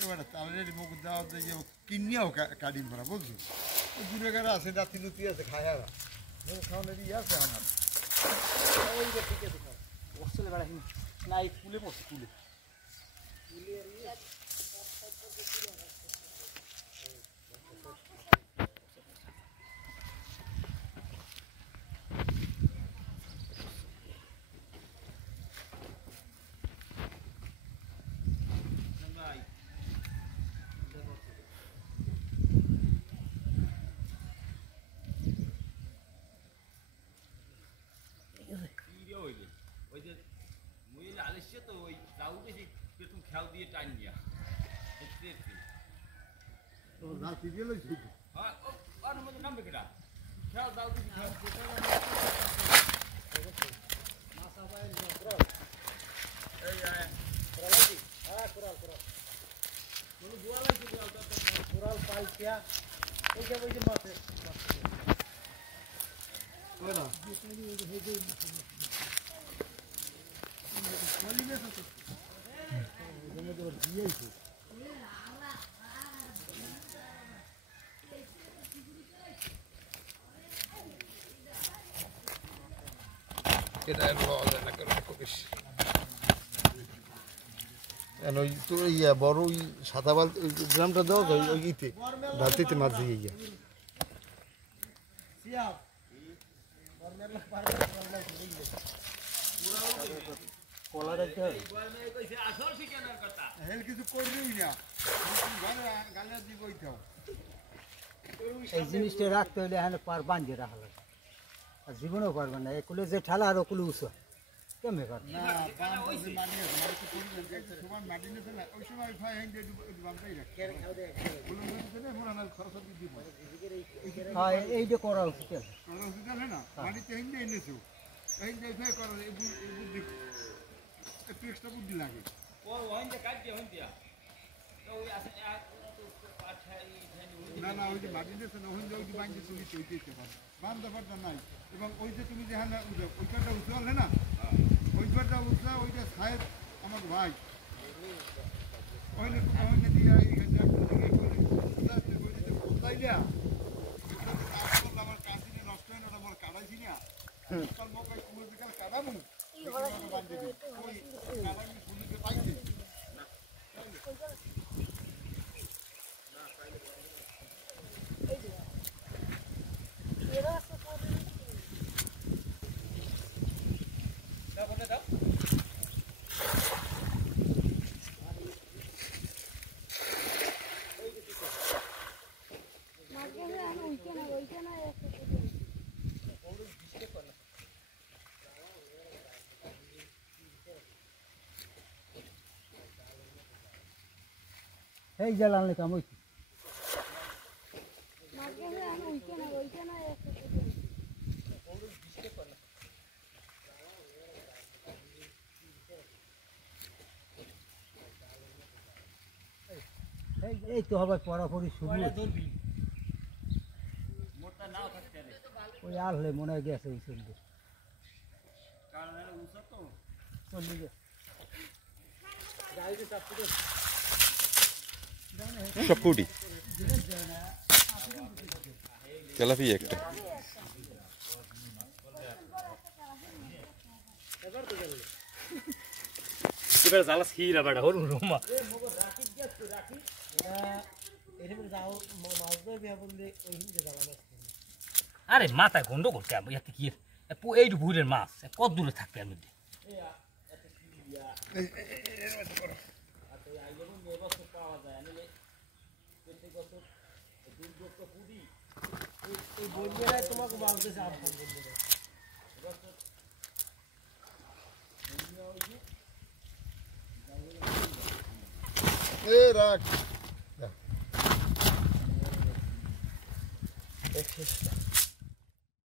এবারে তালের মুখ দেওয়া যে কিনিয়াও কাটিং করা বুঝছো দূরে গেলে আছে দাঁতি দুতি আছে খায়া মুখ খাওয়ানোরই আছে আমার ওই যে ঠিক আছে খাও বসলে বেড়া না এই কুলে পড়ছে কুলে খেয়াল দিয়ে টাইম নিয়া নামবে কেটা খেয়াল দাও দিছি Kita bawa anak kerukis. Ano itu iya baru satabal gram টা দাও ওই ইতে ঢালতে মাছ দিয়ে ইয়া সিয়াব ফর্মেলা পারে কোলা রাখতে হবে কইছে আসল ঠিকানার কথা হেল কিছু করবি না ঘরে গালে দিবই তো এই জিনিসটা রাখতে হলে এখানে পার বাঁধে রাখা লাগে আর জীবনেও পারবে না একুলে যে ঠালা আর ওকুলে উঁচু কেমন পার না বাঁধে মানিয়ে মানে কি করবেন যে সমান মাটিনে না ওই সময় ফাই হ্যান্ড দিয়ে বাঁধতেই রাখ বলুন না পুরানা খরচ দিয়ে দিব হ্যাঁ এইটা করা উচিত করা উচিত না মাটিতে হ্যান্ড দিয়ে এনেছো হ্যান্ড দিয়ে ফাই করা এই বুদ্ধি একটু এক্সট্রা বুদ্ধি লাগে ও হ্যান্ড কাট দিয়ে হ্যান্ড দিয়া তো ওই আছে না না ওই যে মাটিতে না হ্যান্ড ওই বাঁধতে তুমি চইতে পারো বাঁধতে পারতা নাই এবং ওই যে তুমি যেখানে ওইখানটা উঠলে না ওইখানটা উঠলা ওইটা সাহেব আমার ভাই ওইখানে দিয়ে এইখানটা কোথাইলা আমার কাশিনে নষ্ট হয় না আমার কাটাইছি না কাল মকাই কুমোর বিকাল কাটাবো বাঁধতে ওই কাটাই শুনিতে পাইছে এই জ্বালালে কাম হইছে এই তো হবে পড়াপড়ি শুরু ওই আনলে মনে হয় গেছে ওই চলবে চললি গেছে সব কুটি তেলাপিয়া একটা এবার জালা ছিরা বেটা হরু রোমা আরে মাথায় গন্ড করতে এতে কি এই ভুরের মাছ কত দূরে থাকবে এর মধ্যে তোমাকে মারতেছে রাখ